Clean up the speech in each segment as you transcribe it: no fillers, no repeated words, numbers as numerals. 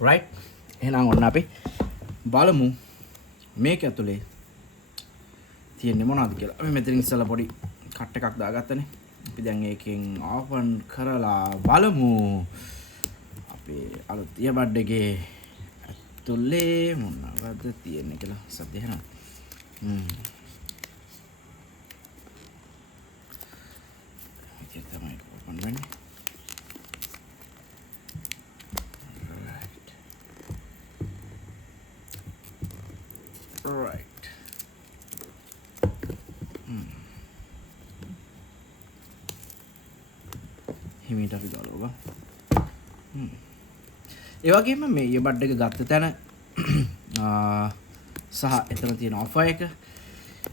right එහෙනම් ඔන්න අපි බලමු මේක ඇතුලේ තියෙන්නේ මොනවද කියලා. අපි මෙතනින් ඉස්සලා පොඩි කට් එකක් දාගත්තනේ. අපි දැන් ඒකෙන් ඕපන් කරලා බලමු අපේ අලුත් ඉයබඩ් එකේ ඇතුලේ මොනවද තියෙන්නේ කියලා. සද්ද එහෙනම් ඒක තමයි ඕපන් වෙන්නේ. Right. හිමීට අපි දාලා ඒ වගේම මේ ඉයබඩ් එක ගත්ත තැන සහ එතන තියෙන ඔෆර් එක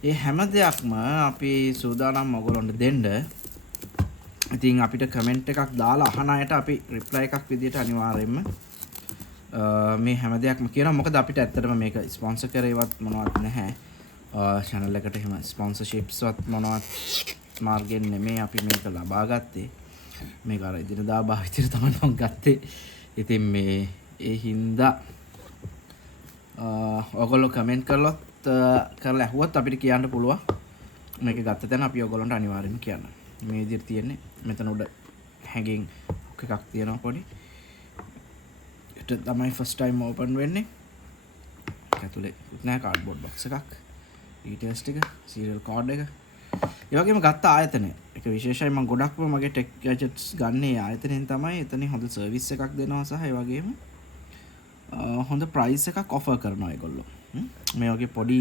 ඒ හැම දෙයක්ම අපි සූදානම් ඔයගොල්ලන්ට දෙන්න. ඉතින් අපිට කමෙන්ට් එකක් දාලා අහන අයට අපි රිප්ලයි එකක් විදියට අනිවාර්යයෙන්ම මේ හැම දෙයක්ම කියනවා. මොකද අපිට ඇත්තටම මේක ස්පොන්සර් කරේවත් මොනවත් නැහැ. channel එකට එහෙම ස්පොන්සර්ෂිප්ස් වත් මොනවත් මාර්ගෙන් නෙමෙයි අපි මේක ලබා ගත්තේ. මේක අර ඉදිනදා භාවිතයට තමයි මම ගත්තේ. ඉතින් මේ ඒ හින්දා ඔයගොල්ලෝ කමෙන්ට් කරලා ඇහුවත් අපිට කියන්න පුළුවන්. මේක ගත්ත තැන අපි ඔයගොල්ලන්ට අනිවාර්යයෙන්ම කියන්න. මේ විදිහට තියෙන්නේ මෙතන උඩ හැංගින් එකක් තියෙනවා පොඩි. තමයි ෆස්ට් ටයිම් ඕපන් වෙන්නේ. ඇතුලේ නෑ කාඩ්බෝඩ් බොක්ස් එකක්. ඩීටේල්ස් ටික, සීරියල් කෝඩ් එක. ඒ වගේම ගත්ත ආයතනය. ඒක විශේෂයි මම ගොඩක්ම මගේ ටෙක් ගැජට්ස් ගන්නේ ආයතනයෙන් තමයි. එතනින් හොඳ සර්විස් එකක් දෙනවා සහ ඒ වගේම හොඳ ප්‍රයිස් එකක් ඔෆර් කරනවා ඒගොල්ලෝ. මේ වගේ පොඩි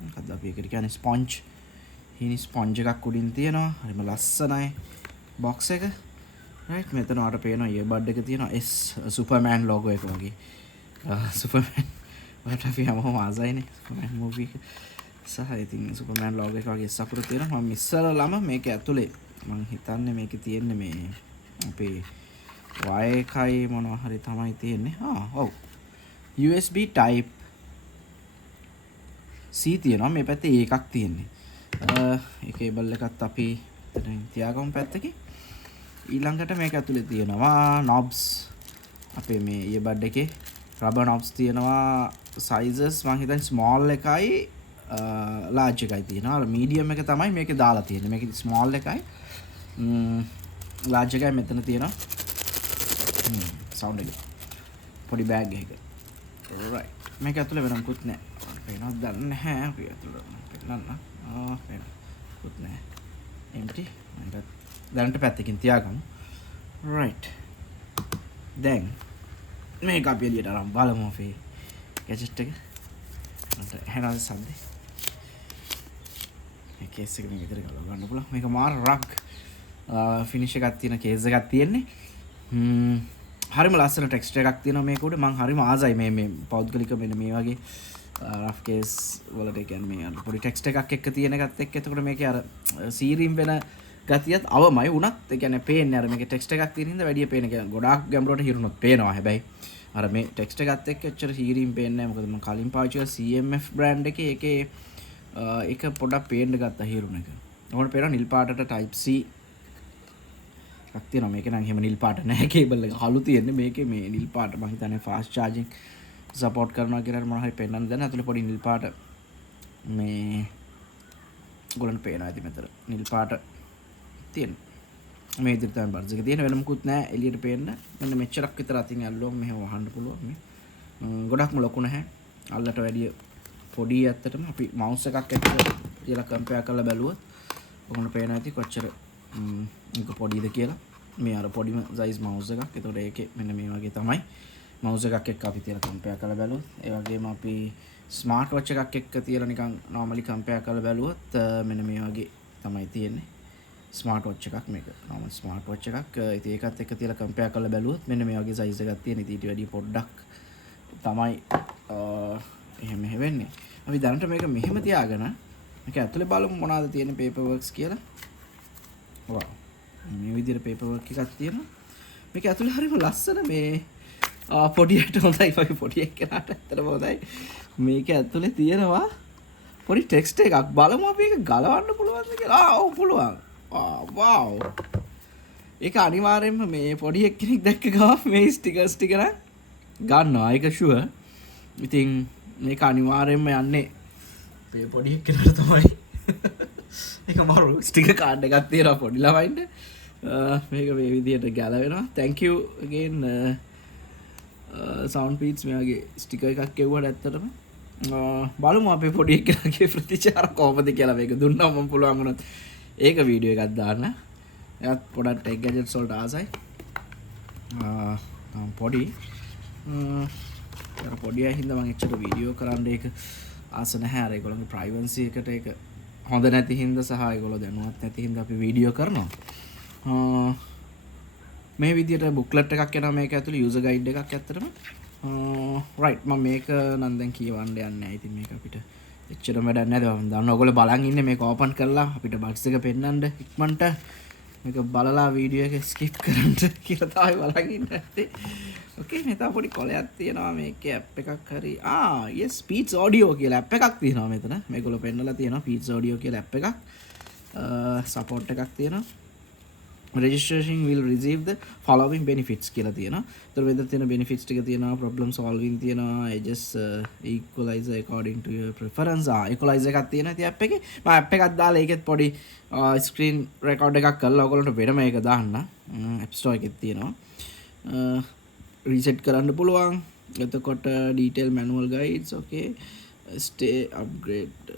මොකක්ද අපි ඒකට කියන්නේ ස්පොන්ජ්. හිනි ස්පොන්ජ් එකක් උඩින් තියෙනවා. හරිම ලස්සනයි බොක්ස් එක. right මෙතන ඔයාලට පේනවා ඉයර්බඩ් එක තියෙනවා S සුපර්මෑන් ලෝගෝ එක වගේ. සුපර්මෑන් ඔයාලට අපි හැමෝම ආසයිනේ සුපර්මෑන් මූවි එක. සහ ඉතින් සුපර්මෑන් ලෝගෝ එක වගේ සපුර තියෙනවා. මම ඉස්සරලම මේක ඇතුලේ මම හිතන්නේ මේකේ තියෙන්නේ මේ අපේ Y1 මොනවා හරි තමයි තියෙන්නේ. ඔව් USB type C තියෙනවා. මේ පැත්තේ එකක් තියෙන්නේ. ඒ කේබල් එකත් අපි එතනින් තියාගමු පැත්තකින්. ඊළඟට මේක ඇතුලේ තියෙනවා knobs. අපේ මේ ඉයර්බඩ් එකේ rubber knobs තියෙනවා. sizes මම හිතන්නේ small එකයි large එකයි තියෙනවා. medium එක තමයි මේකේ දාලා තියෙන්නේ. මේකේ small එකයි large එකයි මෙතන තියෙනවා. sound එක. පොඩි bag එකක. right. මේක ඇතුලේ වෙන මොකුත් නැහැ. පේනවද දන්නේ නැහැ. අපි ඇතුලේ පෙන්නන්න. පේනවද නැහැ. empty. දැනට පැත්තකින් තියාගමු. right. දැන් මේක අපි එළියට අරන් බලමු අපේ ගැජට් එක. මට හැනවද සද්දේ? මේ කේස් එක මේක විතර ගලව ගන්න පුළුවන්. මේක මාර රග් ෆිනිෂ් එකක් තියෙන කේස් එකක් තියෙන්නේ. හරිම ලස්සන ටෙක්ස්චර් එකක් තියෙනවා මේක උඩ. මම හරිම ආසයි මේ පෞද්ගලික මෙන්න මේ වගේ රෆ් කේස් වලට කියන්නේ මේ අර පොඩි ටෙක්ස්ට් එකක් එක්ක තියෙන එකත් එක්ක එතකොට මේකේ අර සීරීම් වෙන ගතියත් අවමයි උනත් ඒ කියන්නේ පේන්නේ අර මේකේ ටෙක්ස්ට් එකක් තියෙන හින්දා වැඩි පේන කියන්නේ ගොඩාක් ගැඹුරට හිරුනොත් පේනවා. හැබැයි අර මේ ටෙක්ස්ට් එකත් එක්ක එච්චර සීරීම් පේන්නේ නැහැ. මොකද මම කලින් පාවිච්චි කරා CMF බ්‍රෑන්ඩ් එකේ ඒකේ එක පොඩක් පේන්න ගත්තා හිරුන එක. ඔකට පේනවා නිල් පාටට type C එකක් තියෙනවා. මේක නම් එහෙම නිල් පාට නැහැ කේබල් එක. හලු තියෙන්නේ මේකේ මේ නිල් පාට මම හිතන්නේ fast charging support කරනවා කියලා මොනවා හරි පෙන්වන්න දැන් අතුලේ පොඩි නිල් පාට මේ ගොල්ලන් පේනවා ඉතින් මෙතන නිල් පාට තියෙන මේ විදිහට තමයි බර්ස් එක තියෙන වෙන මොකුත් නැහැ එළියට පේන්න. මෙන්න මෙච්චරක් විතර අතින් ඇල්ලුවම මෙහෙම වහන්න පුළුවන්. මේ ගොඩක්ම ලොකු නැහැ. අල්ලට වැඩිය පොඩි ඇත්තටම අපි මවුස් එකක් එක්ක කියලා කම්පෙයාර් කරලා බැලුවොත් ඔන්න පේනවා ඉතින් කොච්චර මේක පොඩිද කියලා. මේ අර පොඩිම සයිස් මවුස් එකක්. ඒතකොට ඒකේ මෙන්න මේ වගේ තමයි මවුස් එකක් එක්ක අපි තියලා කම්පෙයාර් කරලා බැලුවොත්. ඒ වගේම අපි ස්මාර්ට් වොච් එකක් එක්ක තියලා නිකන් normally කම්පෙයාර් කරලා බැලුවොත් මෙන්න මේ වගේ තමයි තියෙන්නේ. ස්මාර්ට් වොච් එකක් මේක. normal ස්මාර්ට් වොච් එකක්. ඉතින් ඒකත් එක්ක තියලා කම්පෙයාර් කරලා බැලුවොත් මෙන්න මේ වගේ සයිස් එකක් තියෙන. ඉතින් ඊට වැඩිය පොඩ්ඩක් තමයි එහෙම වෙන්නේ. අපි දැනට මේක මෙහෙම තියාගෙන මේක ඇතුලේ බලමු මොනවද තියෙන පේපර් වර්ක්ස් කියලා. wow. මේ විදිහට පේපර් වර්ක් එකක් තියෙනවා. මේක ඇතුලේ හරිම ලස්සන මේ පොඩියට හොඳයි වගේ පොඩි එකකට ඇත්තටම හොඳයි. මේක ඇතුලේ තියෙනවා පොඩි ටෙක්ස්ට් එකක්. බලමු අපි ඒක ගලවන්න පුළුවන්ද කියලා. ඔව් පුළුවන්. wow. ඒක අනිවාර්යෙන්ම මේ පොඩි එක්කෙනෙක් දැක්ක ගමන් මේ ස්ටිකර්ස් ටික නම් ගන්නවා ඒක ෂුවර්. ඉතින් මේක අනිවාර්යයෙන්ම යන්නේ මේ පොඩි එක්කෙනාට තමයි. ඒක මරු ස්ටිකර් කාඩ් එකක් තියෙනවා පොඩි ළමයින්ට. මේක මේ විදිහට ගැලවෙනවා. thank you again sound beats මෙයාගේ ස්ටිකර් එකක් එව්වට ඇත්තටම බලමු අපේ පොඩි එක්කෙනාගේ ප්‍රතිචාර කොහොමද කියලා. මේක දුන්නා මම පුළුවන් වුණොත් ඒක වීඩියෝ එකක් දාන්න. එයාත් පොඩක් ටෙක් ගැජට්ස් වලට ආසයි. පොඩි පොඩි අය හින්දා මම එච්චර වීඩියෝ කරන්න ඒක ආස නැහැ. අර ඒගොල්ලන්ගේ ප්‍රයිවන්සි එකට ඒක හොඳ නැති හින්දා සහ ඒගොල්ලෝ දැනුවත් නැති හින්දා අපි වීඩියෝ කරනවා. මේ විදිහට බුක්ලට් එකක් එනවා මේක ඇතුළේ යූසර් ගයිඩ් එකක් ඇත්තටම. රයිට් මම මේක නම් දැන් කියවන්න යන්නේ නැහැ. ඉතින් මේක අපිට එච්චරම වැඩක් නැහැ. මම දන්නවා ඔයගොල්ලෝ බලන් ඉන්නේ මේක ඕපන් කරලා අපිට බක්ස් එක පෙන්නන්න ඉක්මනට මේක බලලා වීඩියෝ එක ස්කිප් කරන්න කියලා තමයි බලන් ඉන්නේ නැත්තේ. ඕකේ මේ තව පොඩි කොලයක් තියෙනවා මේකේ ඇප් එකක් හරි yes Beats Audio කියලා ඇප් එකක් තියෙනවා මෙතන. මේගොල්ලෝ පෙන්නලා තියෙනවා Beats Audio කියලා ඇප් එකක්. සපෝට් එකක් තියෙනවා. registration will receive the following benefits කියලා තියෙනවා. ඒතර වෙනද තියෙන benefits ටික තියෙනවා problem solving තියෙනවා edges equalizer according to your preference equalizer එකක් තියෙනවා ඉතින් app එකේ මම app එකක් දාලා ඒකෙත් පොඩි screen record එකක් කරලා ඔයගොල්ලන්ට වෙනම ඒක දාන්න app store එකේ තියෙනවා. reset කරන්න පුළුවන්. එතකොට detail manual guides okay stay upgrade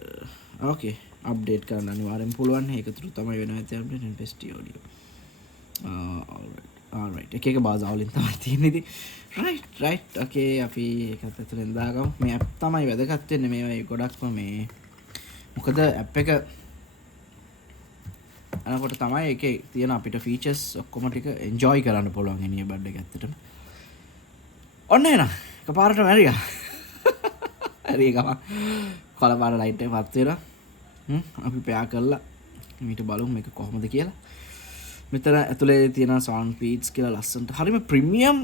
okay update කරන්න අනිවාර්යෙන් පුළුවන්. ඒක තුරු තමයි වෙනවා ඉතින් best audio alright එක එක භාෂාවලින් තමයි තියෙන්නේ ඉතින් right okay අපි ඒකත් ඇතුලෙන් දාගමු. මේ app තමයි වැදගත් වෙන්නේ මේවා ගොඩක්ම මේ මොකද app එක අනකොට තමයි ඒකේ තියෙන අපිට features ඔක්කොම ටික enjoy කරන්න පුළුවන් එනිය බඩ එක ඇත්තටම. ඔන්න එනවා එකපාරට මැරියා. හරි ගම කලපාර ලයිට් එක පත් වෙනවා. අපි පෙයා කරලා ඊට බලමු මේක කොහොමද කියලා. මෙතන ඇතුලේ තියෙන sound beats කියලා ලස්සනට හරිම ප්‍රීමියම්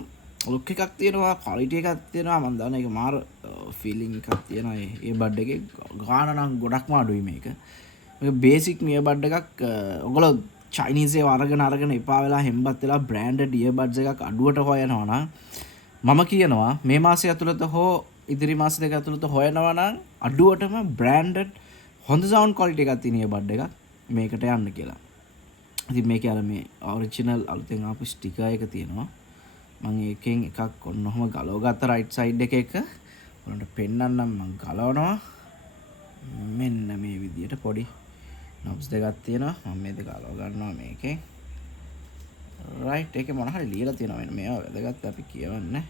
ලුක් එකක් තියෙනවා ක්වොලිටි එකක් තියෙනවා. මම දන්නවා ඒක මාර ෆීලිං එකක් තියෙනවා ඒ බඩ් එකේ. ගාන නම් ගොඩක්ම අඩුයි මේක. මේක බේසික් ඉයර්බඩ් එකක්. ඔයගොල්ලෝ චයිනීස් ඒවා අරගෙන එපා වෙලා හෙම්බත් වෙලා බ්‍රෑන්ඩඩ් ඉයර්බඩ්ස් එකක් අඩුවට හොයනවා නම් මම කියනවා මේ මාසය ඇතුළත හෝ ඉදිරි මාස දෙක ඇතුළත හොයනවා නම් අඩුවටම බ්‍රෑන්ඩඩ් හොඳ සවුන්ඩ් ක්වොලිටි එකක් තියෙන ඉයර්බඩ් එකක් මේකට යන්න කියලා. ඉතින් මේකේ අර මේ ඔරිජිනල් අලුතෙන් ආපු ස්ටිකර් එක තියෙනවා. මම ඒකෙන් එකක් ඔන්නෝම ගලව ගත්ත රයිට් සයිඩ් එක ඔයාලට පෙන්නන්නම්. මම ගලවනවා මෙන්න මේ විදියට පොඩි knobs දෙකක් තියෙනවා. මම මේ දෙක ගලව ගන්නවා මේකෙන්. right ඒකේ මොන හරි ලියලා තියෙනවා මෙන්න මේවා වැදගත් අපි කියවන්නේ.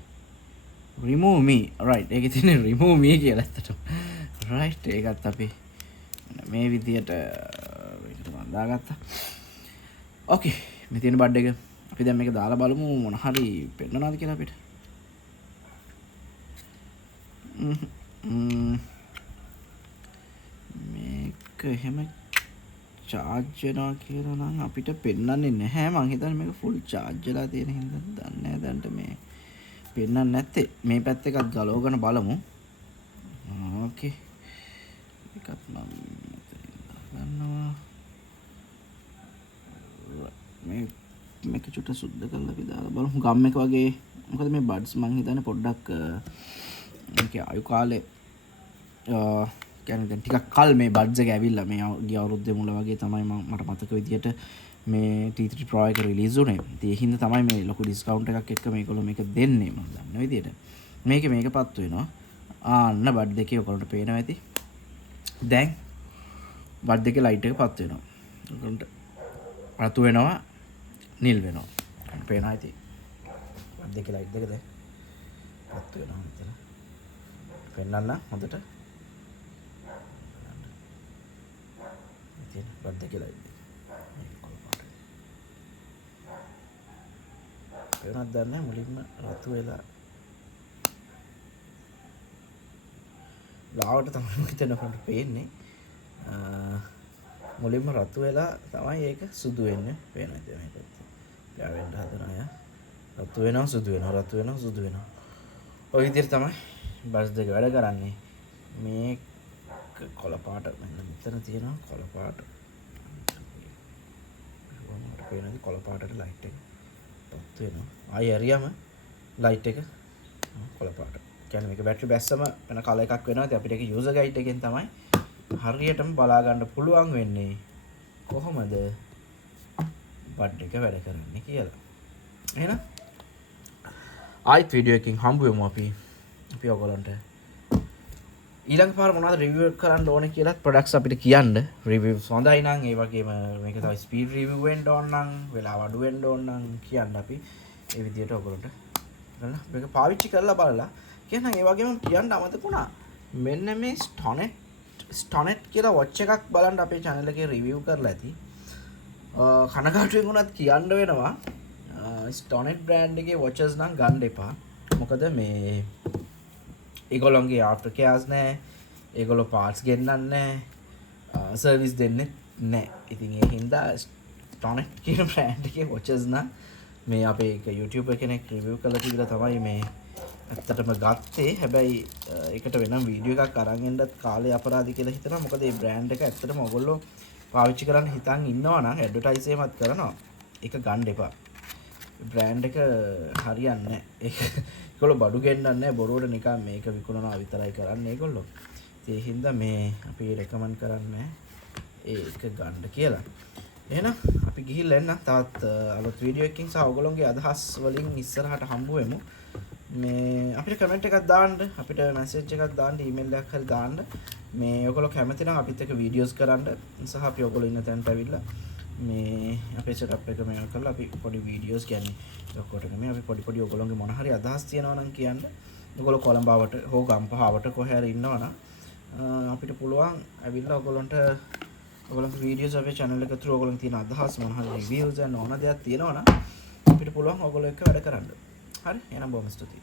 remove me right ඒකේ තියෙන remove me කියලා ඇත්තටම. right ඒකත් අපි මේ විදියට මේකට මම දාගත්තා. ඕකේ මේ තියෙන බඩ් එක අපි දැන් මේක දාලා බලමු මොන හරි පෙන්නනවාද කියලා අපිට. මේක එහෙම charge වෙනවා කියලා නම් අපිට පෙන්නන්නේ නැහැ. මං හිතන්නේ මේක full charge වෙලා තියෙන හින්දා දන්නේ නැහැ දැන්ට මේ පෙන්නන්නේ නැත්තේ. මේ පැත්ත එකත් ගලවගෙන බලමු. ඕකේ එකත් මම ගන්නවා. මේක චුට්ට සුද්ධ කරලා අපි දාලා බලමු. ගම් එක වගේ මොකද මේ බඩ්ස් මං හිතන්නේ පොඩ්ඩක් මේකේ ආයු කාලේ කියන්නේ දැන් ටිකක් කල් මේ බඩ්ස් එක ඇවිල්ලා මේ ගිය අවුරුද්දේ මුල වගේ තමයි මට මතක විදියට මේ T3 Pro එක රිලීස් වුණේ. ඉතින් ඒ හින්දා තමයි මේ ලොකු ඩිස්කවුන්ට් එකක් එක්ක මේගොල්ලෝ මේක දෙන්නේ මම දන්න විදියට. මේකපත් වෙනවා. අන්න බඩ් දෙකේ ඔයගොල්ලන්ට පේනවා ඇති. දැන් බඩ් දෙකේ ලයිට් එක පත් වෙනවා. ඔයගොල්ලන්ට රතු වෙනවා නිල් වෙනවා. පේනවා ඇති. බඩ් දෙකේ ලයිට් දෙක දැන් පත් වෙනවා මෙතන. පෙන්නන්න හොඳට. බඩ් දෙකේ ලයිට් දෙක. මේක කොළපාට. පේනවද දන්නේ මුලින්ම රතු වෙලා ලාවට තමයි මෙතන කොට පේන්නේ. මුලින්ම රතු වෙලා තමයි ඒක සුදු වෙන්නේ. පේනවද මේක? ගාවෙන්න හදන අය රතු වෙනවා සුදු වෙනවා රතු වෙනවා සුදු වෙනවා. ඔය විදිහට තමයි බඩ්ස් දෙක වැඩ කරන්නේ. මේ කොළපාට මෙන්න මෙතන තියෙනවා කොළපාට. කොහොමද පේනද කොළපාටට ලයිට් එක පත් වෙනවා. ආයෙ හරියම ලයිට් එක කොළ පාට. කියන්නේ මේක බැටරි බැස්සම වෙන කලර් එකක් වෙනවා. ඉතින් අපිට ඒක යූසර් ගයිඩ් එකෙන් තමයි හරියටම බලා ගන්න පුළුවන් වෙන්නේ කොහොමද බඩ් එක වැඩ කරන්නේ කියලා. එහෙනම් ආයිත් වීඩියෝ එකකින් හම්බ වෙමු අපි ඔයගොල්ලන්ට. ඊළඟ පාර මොනවද රිවිව් කරන්න ඕනේ කියලාත් ප්‍රොඩක්ට්ස් අපිට කියන්න. රිවිව්ස් හොඳයි නම් ඒ වගේම මේක තව ස්පීඩ් රිවිව් වෙන්න ඕන නම් වෙලාව අඩු වෙන්න ඕන නම් කියන්න අපි ඒ විදිහට ඔයගොල්ලන්ට කරලා මේක පාවිච්චි කරලා බලලා කියන්න. ඒ වගේම කියන්න අමතක වුණා. මෙන්න මේ ස්ටොනෙට් කියලා වොච් එකක් බලන්න අපේ channel එකේ රිවිව් කරලා ඇති. කනගාටුවෙන් වුණත් කියන්න වෙනවා ස්ටොනෙට් බ්‍රෑන්ඩ් එකේ වොචස් නම් ගන්න එපා. මොකද මේ ඒගොල්ලොන්ගේ ආෆ්ටර් කෙයාර්ස් නැහැ. ඒගොල්ලෝ පාර්ට්ස් ගෙන්නන්නේ නැහැ. සර්විස් දෙන්නේ නැහැ. ඉතින් ඒ හින්දා ස්ටොනෙට් කියන බ්‍රෑන්ඩ් එකේ වොචස් නම් මේ අපේ එක YouTuber කෙනෙක් රිවිව් කරලා තිබිලා තමයි මේ ඇත්තටම ගත්තේ. හැබැයි ඒකට වෙනම් වීඩියෝ එකක් අරන් එන්නත් කාලේ අපරාධි කියලා හිතනවා. මොකද මේ බ්‍රෑන්ඩ් එක ඇත්තටම ඔයගොල්ලෝ පාවිච්චි කරන්න හිතන් ඉන්නවා නම් ඇඩ්වර්ටයිස් එකමත් කරනවා. ඒක ගන්න එපා. බ්‍රෑන්ඩ් එක හරියන්නේ නැහැ. ඒගොල්ලෝ බඩු ගෙන්නන්නේ නැහැ. බොරුවට නිකන් මේක විකුණනවා විතරයි කරන්නේ ඒගොල්ලෝ. ඒ හින්දා මේ අපි රෙකමන්ඩ් කරන්නේ ඒක ගන්න කියලා. එහෙනම් අපි ගිහිල්ලා එන්න තවත් අලුත් වීඩියෝ එකකින් සහ ඔයගොල්ලෝගේ අදහස් වලින් ඉස්සරහට හම්බ වෙමු. මේ අපිට කමෙන්ට් එකක් දාන්න, අපිට මැසේජ් එකක් දාන්න, ඊමේල් එකක් හරි දාන්න. මේ ඔයගොල්ලෝ කැමති නම් අපිත් එක්ක වීඩියෝස් කරන්න සහ අපි ඔයගොල්ලෝ ඉන්න තැනට ඇවිල්ලා මේ අපේ setup එක මේක කරලා අපි පොඩි වීඩියෝස් කියන්නේ රෙකෝඩ් මේ අපි පොඩි ඔයගොල්ලෝගේ මොන හරි අදහස් තියෙනවා නම් කියන්න. ඔයගොල්ලෝ කොළඹවට හෝ ගම්පහවට කොහේ හරි ඉන්නවා නම් අපිට පුළුවන් ඇවිල්ලා ඔයගොල්ලන්ගේ වීඩියෝස් අපේ channel එක through ඔයගොල්ලන් තියෙන අදහස් මොන හරි reviews and ඕන දෙයක් තියෙනවා නම් අපිට පුළුවන් ඔයගොල්ලෝ එක්ක වැඩ කරන්න. හරි එහෙනම් බොහොම ස්තුතියි.